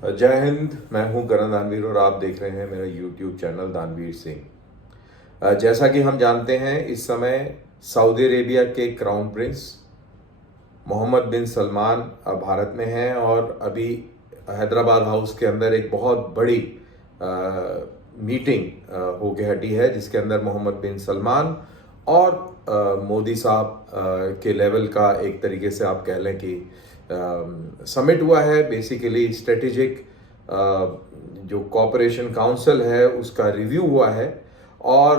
जय हिंद। मैं हूं करण दानवीर और आप देख रहे हैं मेरा यूट्यूब चैनल दानवीर सिंह। जैसा कि हम जानते हैं, इस समय सऊदी अरेबिया के क्राउन प्रिंस मोहम्मद बिन सलमान भारत में हैं और अभी हैदराबाद हाउस के अंदर एक बहुत बड़ी मीटिंग होके हटी है, जिसके अंदर मोहम्मद बिन सलमान और मोदी साहब के लेवल का एक तरीके से आप कह लें कि समिट हुआ है। बेसिकली स्ट्रेटेजिक जो कोऑपरेशन काउंसिल है उसका रिव्यू हुआ है और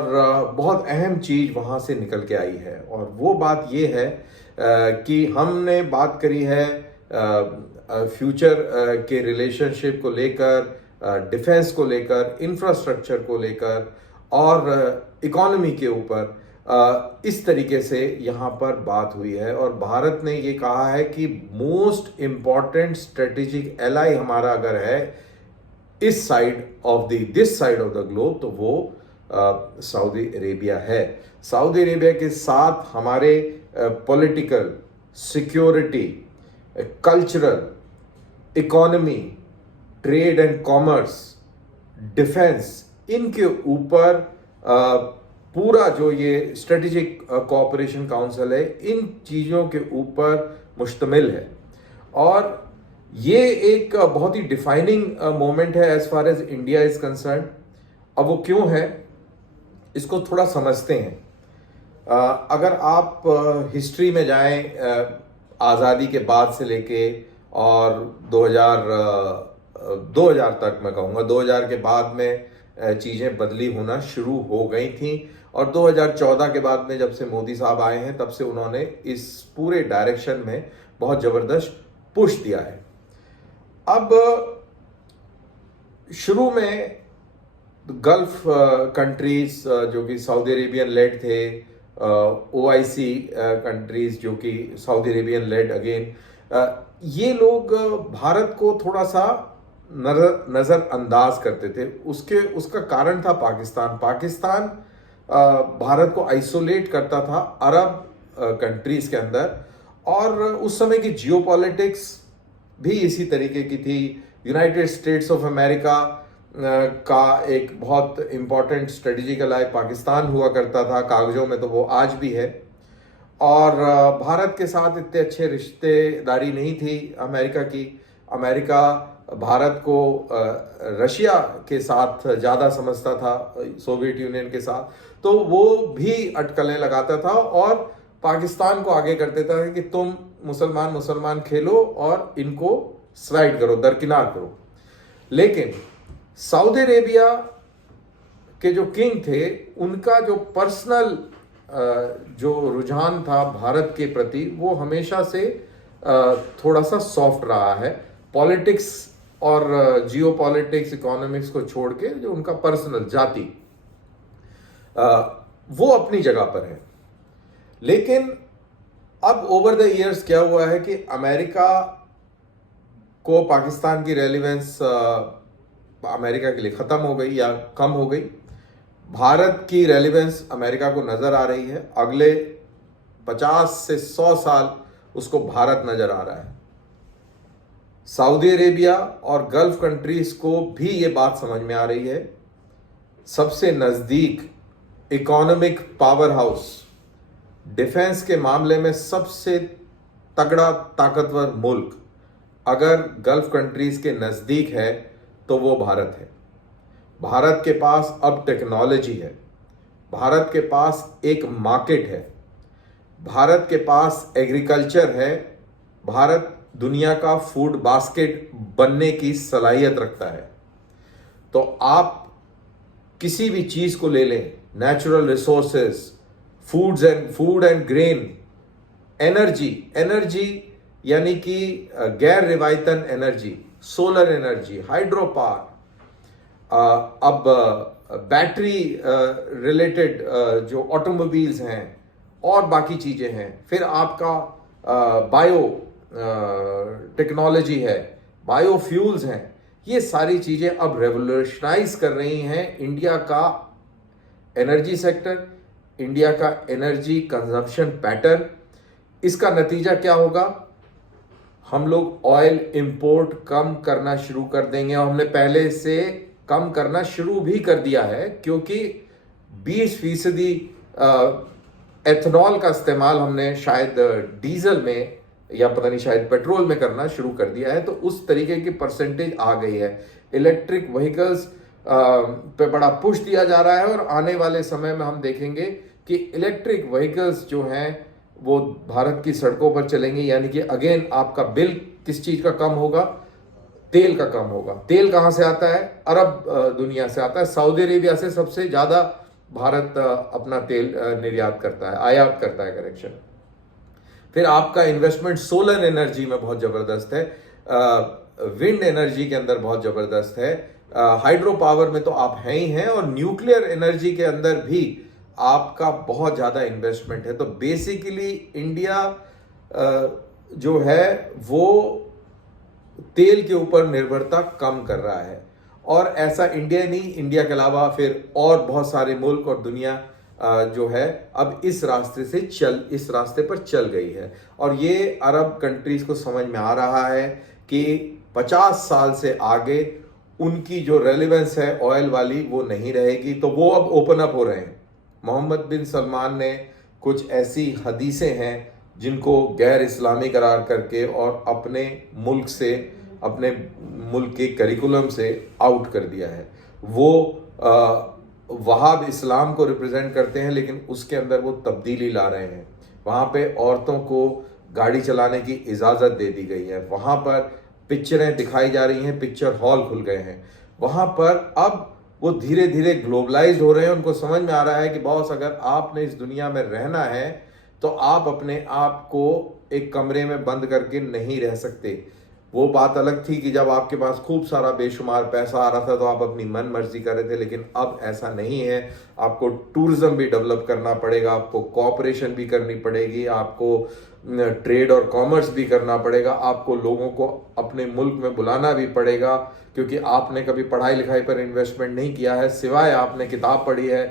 बहुत अहम चीज़ वहाँ से निकल के आई है। और वो बात ये है कि हमने बात करी है फ्यूचर के रिलेशनशिप को लेकर, डिफेंस को लेकर, इंफ्रास्ट्रक्चर को लेकर और इकोनॉमी के ऊपर। इस तरीके से यहाँ पर बात हुई है और भारत ने ये कहा है कि मोस्ट इम्पॉर्टेंट स्ट्रेटेजिक एलाई हमारा अगर है this side of the globe, तो वो सऊदी अरेबिया है। सऊदी अरेबिया के साथ हमारे political, security, cultural, economy, trade and commerce, defence, इनके ऊपर पूरा जो ये स्ट्रेटेजिक कोऑपरेशन काउंसिल है, इन चीज़ों के ऊपर मुश्तमिल है। और ये एक बहुत ही डिफाइनिंग मोमेंट है as far as India is concern. अब वो क्यों है, इसको थोड़ा समझते हैं। अगर आप हिस्ट्री में जाएं, आज़ादी के बाद से लेके और 2000 तक, मैं कहूँगा 2000 के बाद में चीज़ें बदली होना शुरू हो गई थी और 2014 के बाद में जब से मोदी साहब आए हैं, तब से उन्होंने इस पूरे डायरेक्शन में बहुत ज़बरदस्त पुश दिया है। अब शुरू में गल्फ कंट्रीज जो कि सऊदी अरेबियन लेड थे, OIC कंट्रीज जो कि सऊदी अरेबियन लेड अगेन, ये लोग भारत को थोड़ा सा नज़रअंदाज करते थे। उसका कारण था पाकिस्तान भारत को आइसोलेट करता था अरब कंट्रीज के अंदर, और उस समय की जियोपॉलिटिक्स भी इसी तरीके की थी। यूनाइटेड स्टेट्स ऑफ अमेरिका का एक बहुत इम्पॉर्टेंट स्ट्रेटेजिक अलाई पाकिस्तान हुआ करता था, कागजों में तो वो आज भी है। और भारत के साथ इतने अच्छे रिश्तेदारी नहीं थी अमेरिका की। अमेरिका भारत को रशिया के साथ ज़्यादा समझता था, सोवियत यूनियन के साथ, तो वो भी अटकलें लगाता था और पाकिस्तान को आगे करते था कि तुम मुसलमान खेलो और इनको स्लाइड करो, दरकिनार करो। लेकिन सऊदी अरेबिया के जो किंग थे, उनका जो पर्सनल जो रुझान था भारत के प्रति, वो हमेशा से थोड़ा सा सॉफ्ट रहा है। पॉलिटिक्स और जियो पॉलिटिक्स, इकोनॉमिक्स को छोड़ के जो उनका पर्सनल जाति, वो अपनी जगह पर है। लेकिन अब ओवर द ईयर्स क्या हुआ है कि अमेरिका को पाकिस्तान की रेलिवेंस अमेरिका के लिए ख़त्म हो गई या कम हो गई। भारत की रेलिवेंस अमेरिका को नज़र आ रही है। अगले 50 से 100 साल उसको भारत नज़र आ रहा है। सऊदी अरेबिया और गल्फ कंट्रीज़ को भी ये बात समझ में आ रही है। सबसे नज़दीक इकोनॉमिक पावर हाउस, डिफेंस के मामले में सबसे तगड़ा ताकतवर मुल्क अगर गल्फ कंट्रीज़ के नज़दीक है तो वो भारत है। भारत के पास अब टेक्नोलॉजी है, भारत के पास एक मार्केट है, भारत के पास एग्रीकल्चर है, भारत दुनिया का फूड बास्केट बनने की सलाहियत रखता है। तो आप किसी भी चीज़ को ले लें, natural resources, food and grain, energy यानी कि गैर रिवायतन energy, solar energy, hydro power, अब बैटरी रिलेटेड जो ऑटोमोबाइल्स हैं और बाकी चीज़ें हैं, फिर आपका बायो टेक्नोलॉजी है, बायोफ्यूल्स हैं। ये सारी चीज़ें अब रेवोल्यूशनाइज कर रही हैं इंडिया का एनर्जी सेक्टर, इंडिया का एनर्जी कंजम्पशन पैटर्न। इसका नतीजा क्या होगा? हम लोग ऑयल इंपोर्ट कम करना शुरू कर देंगे, और हमने पहले से कम करना शुरू भी कर दिया है, क्योंकि 20% एथेनॉल का इस्तेमाल हमने शायद डीजल में या पता नहीं शायद पेट्रोल में करना शुरू कर दिया है। तो उस तरीके की परसेंटेज आ गई है। इलेक्ट्रिक व्हीकल्स पे बड़ा पुश दिया जा रहा है, और आने वाले समय में हम देखेंगे कि इलेक्ट्रिक व्हीकल्स जो हैं वो भारत की सड़कों पर चलेंगे। यानी कि अगेन आपका बिल किस चीज का कम होगा? तेल का कम होगा। तेल कहां से आता है? अरब दुनिया से आता है। सऊदी अरेबिया से सबसे ज्यादा भारत अपना तेल निर्यात करता है, आयात करता है, करेक्शन। फिर आपका इन्वेस्टमेंट सोलर एनर्जी में बहुत जबरदस्त है, विंड एनर्जी के अंदर बहुत जबरदस्त है, हाइड्रो पावर में तो आप हैं ही हैं, और न्यूक्लियर एनर्जी के अंदर भी आपका बहुत ज्यादा इन्वेस्टमेंट है। तो बेसिकली इंडिया जो है वो तेल के ऊपर निर्भरता कम कर रहा है। और ऐसा इंडिया नहीं, इंडिया के अलावा फिर और बहुत सारे मुल्क और दुनिया जो है अब इस रास्ते पर चल गई है। और ये अरब कंट्रीज को समझ में आ रहा है कि 50 साल से आगे उनकी जो रेलेवेंस है ऑयल वाली वो नहीं रहेगी। तो वो अब ओपन अप हो रहे हैं। मोहम्मद बिन सलमान ने कुछ ऐसी हदीसें हैं जिनको गैर इस्लामी करार करके और अपने मुल्क से, अपने मुल्क के करिकुलम से आउट कर दिया है। वो वहाब इस्लाम को रिप्रेजेंट करते हैं, लेकिन उसके अंदर वो तब्दीली ला रहे हैं। वहाँ पे औरतों को गाड़ी चलाने की इजाज़त दे दी गई है। वहाँ पर पिक्चरें दिखाई जा रही हैं, पिक्चर हॉल खुल गए हैं। वहाँ पर अब वो धीरे धीरे ग्लोबलाइज हो रहे हैं। उनको समझ में आ रहा है कि बॉस, अगर आपने इस दुनिया में रहना है तो आप अपने आप को एक कमरे में बंद करके नहीं रह सकते। वो बात अलग थी कि जब आपके पास खूब सारा बेशुमार पैसा आ रहा था तो आप अपनी मन मर्जी कर रहे थे, लेकिन अब ऐसा नहीं है। आपको टूरिज्म भी डेवलप करना पड़ेगा, आपको कोऑपरेशन भी करनी पड़ेगी, आपको ट्रेड और कॉमर्स भी करना पड़ेगा, आपको लोगों को अपने मुल्क में बुलाना भी पड़ेगा, क्योंकि आपने कभी पढ़ाई लिखाई पर इन्वेस्टमेंट नहीं किया है। सिवाय आपने किताब पढ़ी है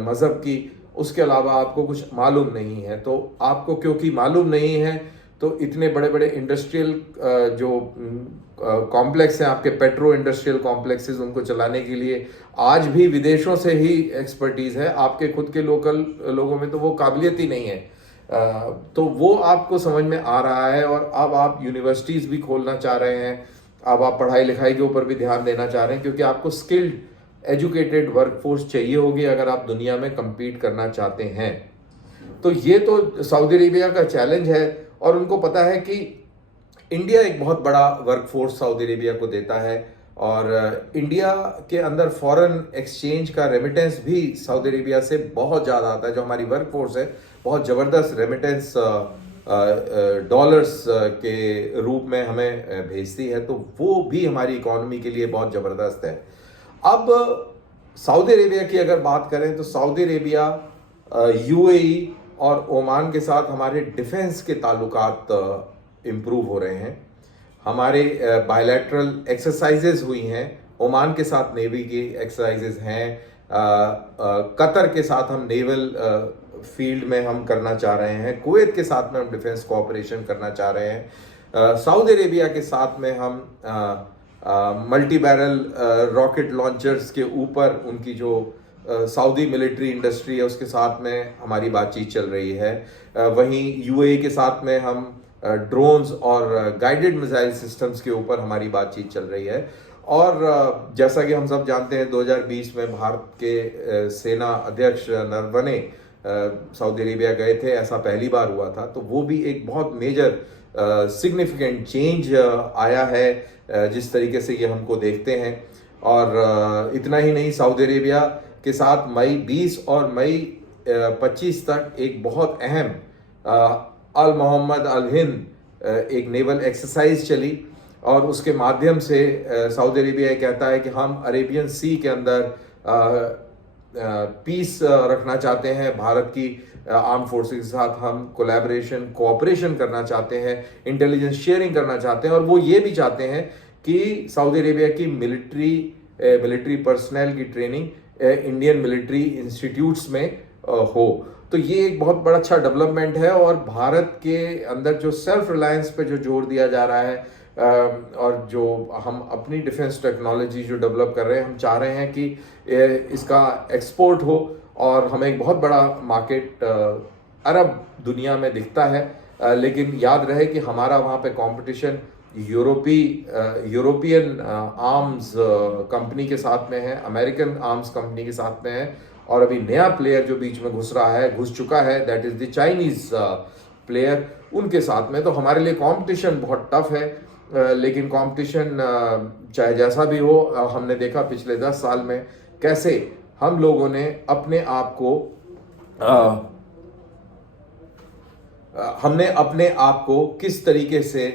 मज़हब की, उसके अलावा आपको कुछ मालूम नहीं है। तो आपको क्योंकि मालूम नहीं है तो इतने बड़े बड़े इंडस्ट्रियल जो कॉम्प्लेक्स हैं आपके, पेट्रो इंडस्ट्रियल कॉम्प्लेक्सेस, उनको चलाने के लिए आज भी विदेशों से ही एक्सपर्टीज़ है। आपके खुद के लोकल लोगों में तो वो काबिलियत ही नहीं है। तो वो आपको समझ में आ रहा है। और अब आप यूनिवर्सिटीज़ भी खोलना चाह रहे हैं, अब आप पढ़ाई लिखाई के ऊपर भी ध्यान देना चाह रहे हैं, क्योंकि आपको स्किल्ड एजुकेटेड वर्कफोर्स चाहिए होगी अगर आप दुनिया में compete करना चाहते हैं। तो ये तो सऊदी अरेबिया का चैलेंज है, और उनको पता है कि इंडिया एक बहुत बड़ा वर्कफोर्स सऊदी अरेबिया को देता है, और इंडिया के अंदर फॉरेन एक्सचेंज का रेमिटेंस भी सऊदी अरेबिया से बहुत ज़्यादा आता है। जो हमारी वर्कफोर्स है बहुत ज़बरदस्त रेमिटेंस डॉलर्स के रूप में हमें भेजती है, तो वो भी हमारी इकोनॉमी के लिए बहुत ज़बरदस्त है। अब सऊदी अरेबिया की अगर बात करें तो सऊदी अरेबिया, यूएई और ओमान के साथ हमारे डिफेंस के ताल्लुकात इम्प्रूव हो रहे हैं। हमारे बायलैटरल एक्सरसाइजेज हुई हैं। ओमान के साथ नेवी की एक्सरसाइजेज हैं। कतर के साथ हम नेवल फील्ड में हम करना चाह रहे हैं। कुवैत के साथ में हम डिफेंस कोऑपरेशन करना चाह रहे हैं। सऊदी अरेबिया के साथ में हम मल्टी बैरल रॉकेट लॉन्चर्स के ऊपर उनकी जो सऊदी मिलिट्री इंडस्ट्री है उसके साथ में हमारी बातचीत चल रही है। वहीं यूएई के साथ में हम ड्रोन्स और गाइडेड मिसाइल सिस्टम्स के ऊपर हमारी बातचीत चल रही है। और जैसा कि हम सब जानते हैं 2020 में भारत के सेना अध्यक्ष नरवणे सऊदी अरेबिया गए थे। ऐसा पहली बार हुआ था, तो वो भी एक बहुत मेजर सिग्निफिकेंट चेंज आया है जिस तरीके से ये हमको देखते हैं। और इतना ही नहीं, सऊदी अरेबिया के साथ मई 20 और मई 25 तक एक बहुत अहम अल मोहम्मद अल हिंद एक नेवल एक्सरसाइज चली, और उसके माध्यम से सऊदी अरेबिया कहता है कि हम अरेबियन सी के अंदर पीस रखना चाहते हैं। भारत की आर्म फोर्सेस के साथ हम कोलैबोरेशन कोऑपरेशन करना चाहते हैं, इंटेलिजेंस शेयरिंग करना चाहते हैं, और वो ये भी चाहते हैं कि सऊदी अरेबिया की मिलिट्री पर्सनल की ट्रेनिंग इंडियन मिलिट्री इंस्टीट्यूट्स में हो। तो ये एक बहुत बड़ा अच्छा डेवलपमेंट है। और भारत के अंदर जो सेल्फ रिलायंस पे जो जोर दिया जा रहा है, और जो हम अपनी डिफेंस टेक्नोलॉजी जो डेवलप कर रहे हैं, हम चाह रहे हैं कि इसका एक्सपोर्ट हो और हमें एक बहुत बड़ा मार्केट अरब दुनिया में दिखता है। लेकिन याद रहे कि हमारा वहाँ पे कंपटीशन यूरोपियन आर्म्स कंपनी के साथ में है, अमेरिकन आर्म्स कंपनी के साथ में है, और अभी नया प्लेयर जो बीच में घुस चुका है, that is the Chinese player, उनके साथ में। तो हमारे लिए कंपटीशन बहुत टफ है। लेकिन कंपटीशन चाहे जैसा भी हो, हमने देखा पिछले 10 साल में कैसे हम लोगों ने अपने आप को किस तरीके से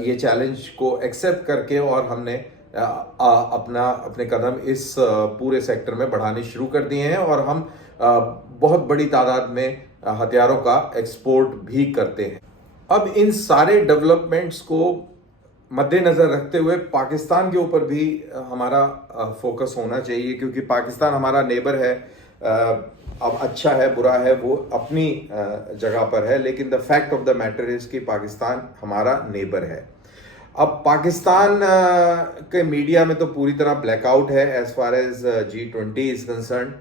ये चैलेंज को एक्सेप्ट करके, और हमने अपने कदम इस पूरे सेक्टर में बढ़ाने शुरू कर दिए हैं। और हम बहुत बड़ी तादाद में हथियारों का एक्सपोर्ट भी करते हैं। अब इन सारे डेवलपमेंट्स को मद्देनजर रखते हुए पाकिस्तान के ऊपर भी हमारा फोकस होना चाहिए, क्योंकि पाकिस्तान हमारा नेबर है। अब अच्छा है बुरा है वो अपनी जगह पर है, लेकिन the fact of the matter is कि पाकिस्तान हमारा नेबर है। अब पाकिस्तान के मीडिया में तो पूरी तरह ब्लैकआउट है as far as G20 is concern.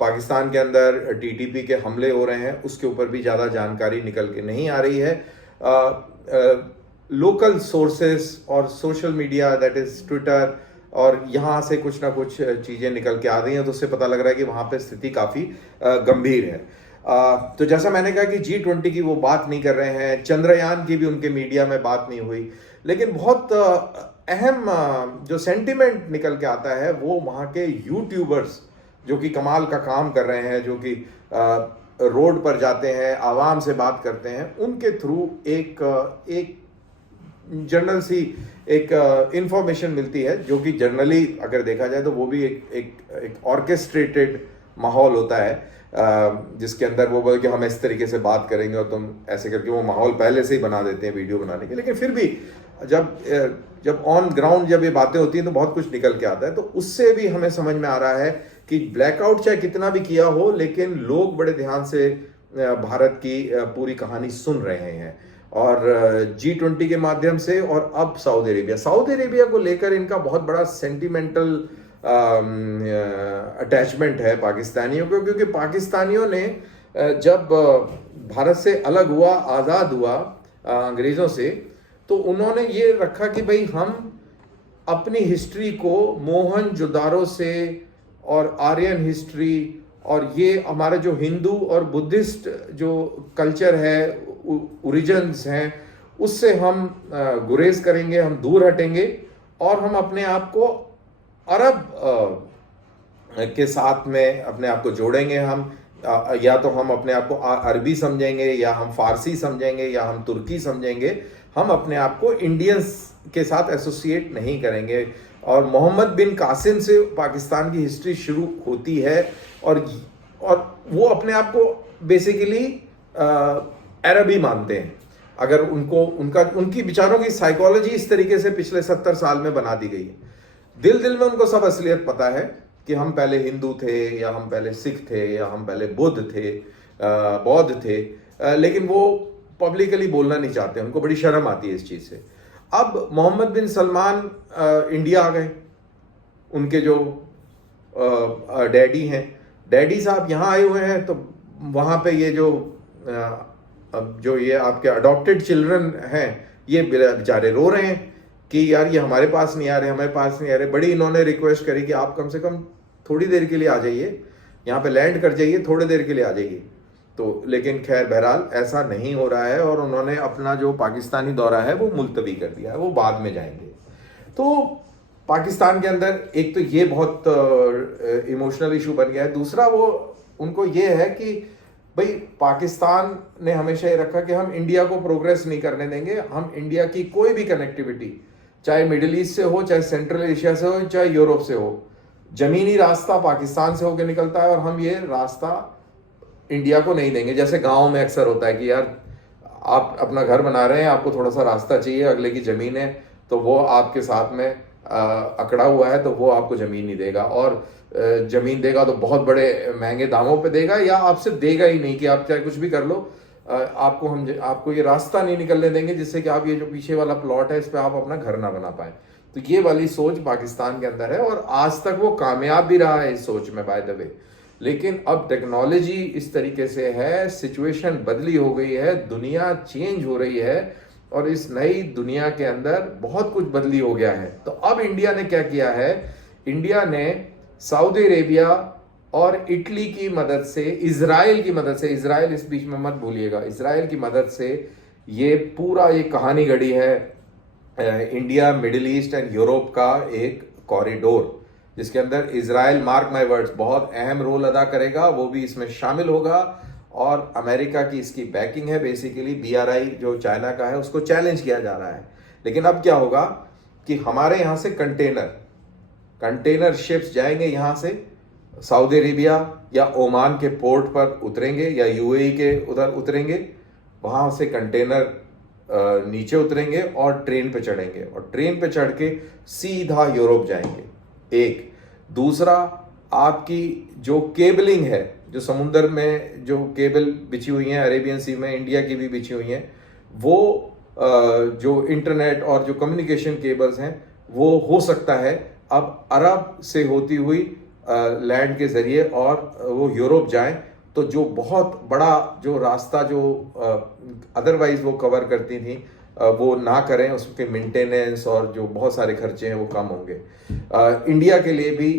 Pakistan के अंदर TTP के हमले हो रहे हैं, उसके ऊपर भी ज़्यादा जानकारी निकल के नहीं आ रही है। लोकल सोर्सेस और social media, that is Twitter, और यहाँ से कुछ ना कुछ चीज़ें निकल के आ रही हैं, तो उससे पता लग रहा है कि वहाँ पे स्थिति काफ़ी गंभीर है। तो जैसा मैंने कहा कि G20 की वो बात नहीं कर रहे हैं, चंद्रयान की भी उनके मीडिया में बात नहीं हुई, लेकिन बहुत अहम जो सेंटिमेंट निकल के आता है वो वहाँ के यूट्यूबर्स जो कि कमाल का काम कर रहे हैं, जो कि रोड पर जाते हैं, आवाम से बात करते हैं, उनके थ्रू एक जनरल सी एक इंफॉर्मेशन मिलती है, जो कि जनरली अगर देखा जाए तो वो भी एक ऑर्केस्ट्रेटेड माहौल होता है, जिसके अंदर वो बोल के हम इस तरीके से बात करेंगे और तुम ऐसे करके वो माहौल पहले से ही बना देते हैं वीडियो बनाने के। लेकिन फिर भी जब ऑन ग्राउंड जब ये बातें होती हैं तो बहुत कुछ निकल के आता है। तो उससे भी हमें समझ में आ रहा है कि ब्लैकआउट चाहे कितना भी किया हो, लेकिन लोग बड़े ध्यान से भारत की पूरी कहानी सुन रहे हैं। और G20 के माध्यम से, और अब सऊदी अरेबिया को लेकर इनका बहुत बड़ा सेंटिमेंटल अटैचमेंट है पाकिस्तानियों को, क्योंकि पाकिस्तानियों ने जब भारत से अलग हुआ, आज़ाद हुआ अंग्रेज़ों से, तो उन्होंने ये रखा कि भाई हम अपनी हिस्ट्री को मोहनजोदारो से और आर्यन हिस्ट्री और ये हमारे जो हिंदू और बुद्धिस्ट जो कल्चर है, ओरिजिन्स हैं, उससे हम गुरेज करेंगे, हम दूर हटेंगे और हम अपने आप को अरब के साथ में अपने आप को जोड़ेंगे। हम या तो हम अपने आप को अरबी समझेंगे, या हम फारसी समझेंगे, या हम तुर्की समझेंगे। हम अपने आप को इंडियंस के साथ एसोसिएट नहीं करेंगे। और मोहम्मद बिन कासिम से पाकिस्तान की हिस्ट्री शुरू होती है, और वो अपने आप को बेसिकली अरबी मानते हैं। अगर उनकी विचारों की साइकोलॉजी इस तरीके से पिछले 70 साल में बना दी गई है। दिल में उनको सब असलियत पता है कि हम पहले हिंदू थे, या हम पहले सिख थे, या हम पहले बौद्ध थे, लेकिन वो पब्लिकली बोलना नहीं चाहते, उनको बड़ी शर्म आती है इस चीज़ से। अब मोहम्मद बिन सलमान इंडिया आ गए, उनके जो डैडी हैं, डैडी साहब यहाँ आए हुए हैं, तो वहाँ पे ये जो ये आपके अडॉप्टेड चिल्ड्रन हैं, ये बेचारे रो रहे हैं कि यार ये हमारे पास नहीं आ रहे। बड़ी इन्होंने रिक्वेस्ट करी कि आप कम से कम थोड़ी देर के लिए आ जाइए, यहाँ पे लैंड कर जाइए, थोड़ी देर के लिए आ जाइए। तो लेकिन खैर बहरहाल ऐसा नहीं हो रहा है, और उन्होंने अपना जो पाकिस्तानी दौरा है वो मुलतवी कर दिया है, वो बाद में जाएंगे। तो पाकिस्तान के अंदर एक तो ये बहुत इमोशनल इशू बन गया है। दूसरा वो उनको ये है कि भाई पाकिस्तान ने हमेशा ये रखा कि हम इंडिया को प्रोग्रेस नहीं करने देंगे। हम इंडिया की कोई भी कनेक्टिविटी, चाहे मिडिल ईस्ट से हो, चाहे सेंट्रल एशिया से हो, चाहे यूरोप से हो, जमीनी रास्ता पाकिस्तान से होकर निकलता है, और हम ये रास्ता इंडिया को नहीं देंगे। जैसे गाँव में अक्सर होता है कि यार आप अपना घर बना रहे हैं, आपको थोड़ा सा रास्ता चाहिए, अगले की ज़मीन है, तो वो आपके साथ में अकड़ा हुआ है तो वो आपको ज़मीन नहीं देगा, और ज़मीन देगा तो बहुत बड़े महंगे दामों पे देगा, या आपसे देगा ही नहीं कि आप चाहे कुछ भी कर लो, आपको ये रास्ता नहीं निकलने देंगे जिससे कि आप ये जो पीछे वाला प्लॉट है इस पर आप अपना घर ना बना पाए। तो ये वाली सोच पाकिस्तान के अंदर है, और आज तक वो कामयाब भी रहा है इस सोच में, बाय द वे। लेकिन अब टेक्नोलॉजी इस तरीके से है, सिचुएशन बदली हो गई है, दुनिया चेंज हो रही है, और इस नई दुनिया के अंदर बहुत कुछ बदली हो गया है। तो अब इंडिया ने क्या किया है, इंडिया ने सऊदी अरेबिया और इटली की मदद से, इजराइल की मदद से, इजराइल इस बीच में मत भूलिएगा, इजराइल की मदद से ये पूरा ये कहानी गढ़ी है India, middle east and Europe का एक कॉरिडोर, जिसके अंदर इजराइल, मार्क माय वर्ड्स, बहुत अहम रोल अदा करेगा, वो भी इसमें शामिल होगा। और अमेरिका की इसकी बैकिंग है। बेसिकली BRI जो चाइना का है उसको चैलेंज किया जा रहा है। लेकिन अब क्या होगा कि हमारे यहाँ से कंटेनर शिप्स जाएंगे, यहाँ से सऊदी अरेबिया या ओमान के पोर्ट पर उतरेंगे, या UAE के उधर उतरेंगे, वहाँ से कंटेनर नीचे उतरेंगे और ट्रेन पे चढ़ेंगे, और ट्रेन पे चढ़ के सीधा यूरोप जाएंगे। एक दूसरा, आपकी जो केबलिंग है, जो समुद्र में जो केबल बिछी हुई हैं अरेबियन सी में, इंडिया की भी बिछी हुई हैं, वो जो इंटरनेट और जो कम्युनिकेशन केबल्स हैं, वो हो सकता है अब अरब से होती हुई लैंड के जरिए और वो यूरोप जाएं। तो जो बहुत बड़ा जो रास्ता जो अदरवाइज वो कवर करती थी, वो ना करें, उसके मेंटेनेंस और जो बहुत सारे खर्चे हैं वो कम होंगे। इंडिया के लिए भी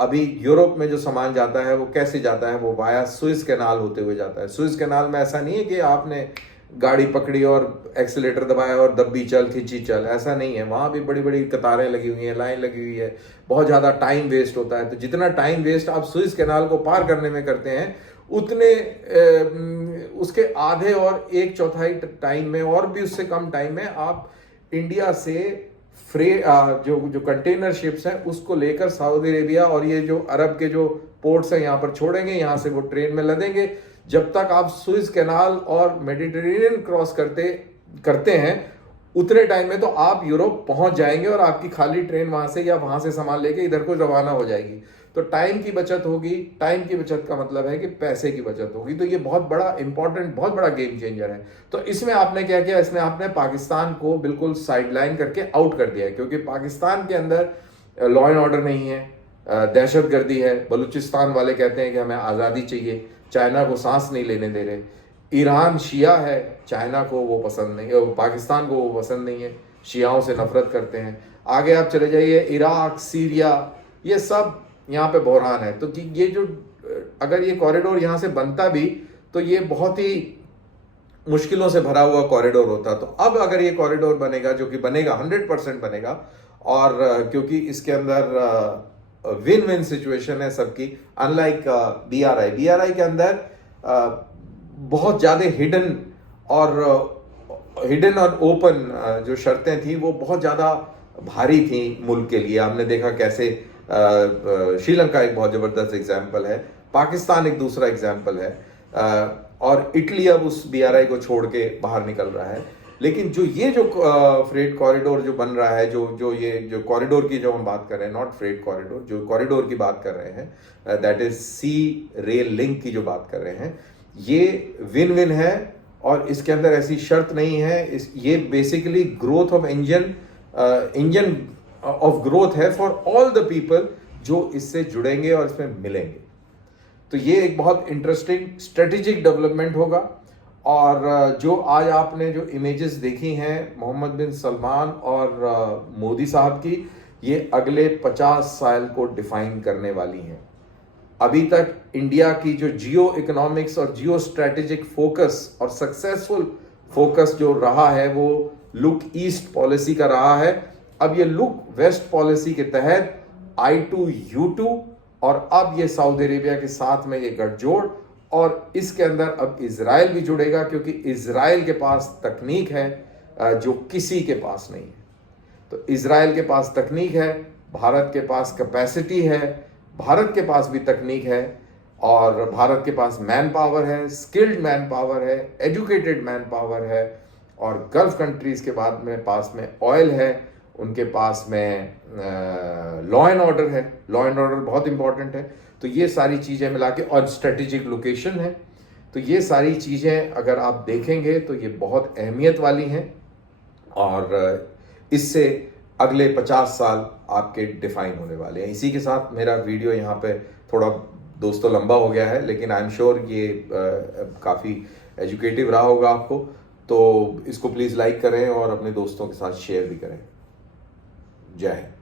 अभी यूरोप में जो सामान जाता है वो कैसे जाता है, वो वाया सुएज कैनाल होते हुए जाता है। सुएज कैनाल में ऐसा नहीं है कि आपने गाड़ी पकड़ी और एक्सीलेटर दबाया और दब्बी चल, खिंची चल, ऐसा नहीं है। वहाँ भी बड़ी बड़ी कतारें लगी हुई हैं, लाइन लगी हुई है, बहुत ज़्यादा टाइम वेस्ट होता है। तो जितना टाइम वेस्ट आप सुएज कैनाल को पार करने में करते हैं, उतने उसके आधे और एक चौथाई टाइम में, और भी उससे कम टाइम में, आप इंडिया से जो कंटेनर शिप्स हैं उसको लेकर सऊदी अरेबिया और ये जो अरब के जो पोर्ट्स हैं यहाँ पर छोड़ेंगे, यहाँ से वो ट्रेन में लदेंगे। जब तक आप सुएज कैनाल और मेडिटेरेनियन क्रॉस करते हैं, उतने टाइम में तो आप यूरोप पहुंच जाएंगे, और आपकी खाली ट्रेन वहां से या वहां से सामान लेके इधर को रवाना हो जाएगी। तो टाइम की बचत होगी। टाइम की बचत का मतलब है कि पैसे की बचत होगी। तो ये बहुत बड़ा इंपॉर्टेंट, बहुत बड़ा गेम चेंजर है। तो इसमें आपने क्या किया, इसमें आपने पाकिस्तान को बिल्कुल साइडलाइन करके आउट कर दिया है, क्योंकि पाकिस्तान के अंदर लॉ एंड ऑर्डर नहीं है, दहशतगर्दी है। बलूचिस्तान वाले कहते हैं कि हमें आज़ादी चाहिए, चाइना को सांस नहीं लेने दे रहे। ईरान शिया है, चाइना को वो पसंद नहीं, पाकिस्तान को वो पसंद नहीं है, शियाओं से नफरत करते हैं। आगे आप चले जाइए, इराक, सीरिया, ये सब यहाँ पे बहरान है। तो कि ये जो अगर ये कॉरिडोर यहाँ से बनता भी तो ये बहुत ही मुश्किलों से भरा हुआ कॉरिडोर होता। तो अब अगर ये कॉरिडोर बनेगा, जो कि बनेगा, 100% बनेगा, और क्योंकि इसके अंदर विन विन सिचुएशन है सबकी, अनलाइक BRI के अंदर बहुत ज़्यादा हिडन और ओपन जो शर्तें थी वो बहुत ज़्यादा भारी थी मुल्क के लिए। हमने देखा कैसे श्रीलंका एक बहुत ज़बरदस्त एग्जाम्पल है, पाकिस्तान एक दूसरा एग्जाम्पल है, और इटली अब उस BRI को छोड़ के बाहर निकल रहा है। लेकिन जो ये जो फ्रेट कॉरिडोर जो बन रहा है, जो कॉरिडोर की जो हम बात कर रहे हैं, नॉट फ्रेट कॉरिडोर, जो कॉरिडोर की बात कर रहे हैं, that is sea rail link की जो बात कर रहे हैं, ये विन विन है। और इसके अंदर ऐसी शर्त नहीं है, ये basically growth of engine of growth है फॉर ऑल द पीपल जो इससे जुड़ेंगे और इसमें मिलेंगे। तो ये एक बहुत इंटरेस्टिंग स्ट्रेटेजिक डेवलपमेंट होगा। और जो आज आपने जो इमेजेस देखी हैं मोहम्मद बिन सलमान और मोदी साहब की, ये अगले 50 साल को डिफाइन करने वाली हैं। अभी तक इंडिया की जो जियो इकोनॉमिक्स और जियो स्ट्रेटेजिक फोकस और सक्सेसफुल फोकस जो रहा है, वो लुक ईस्ट पॉलिसी का रहा है। अब ये लुक वेस्ट पॉलिसी के तहत I2U2, और अब ये सऊदी अरेबिया के साथ में ये गठजोड़, और इसके अंदर अब इजराइल भी जुड़ेगा, क्योंकि इजराइल के पास तकनीक है जो किसी के पास नहीं है। तो इजराइल के पास तकनीक है, भारत के पास कैपेसिटी है, भारत के पास भी तकनीक है, और भारत के पास मैन पावर है, स्किल्ड मैन पावर है, एजुकेटेड मैन पावर है, और गल्फ कंट्रीज के बाद में पास में ऑयल है, उनके पास में लॉ एंड ऑर्डर है, लॉ एंड ऑर्डर बहुत इंपॉर्टेंट है। तो ये सारी चीज़ें मिला के, और स्ट्रेटेजिक लोकेशन है, तो ये सारी चीज़ें अगर आप देखेंगे तो ये बहुत अहमियत वाली हैं, और इससे अगले 50 साल आपके डिफाइन होने वाले हैं। इसी के साथ मेरा वीडियो यहाँ पे थोड़ा दोस्तों लंबा हो गया है, लेकिन आई एम श्योर ये काफ़ी एजुकेटिव रहा होगा आपको। तो इसको प्लीज़ लाइक करें और अपने दोस्तों के साथ शेयर भी करें। जय हिंद।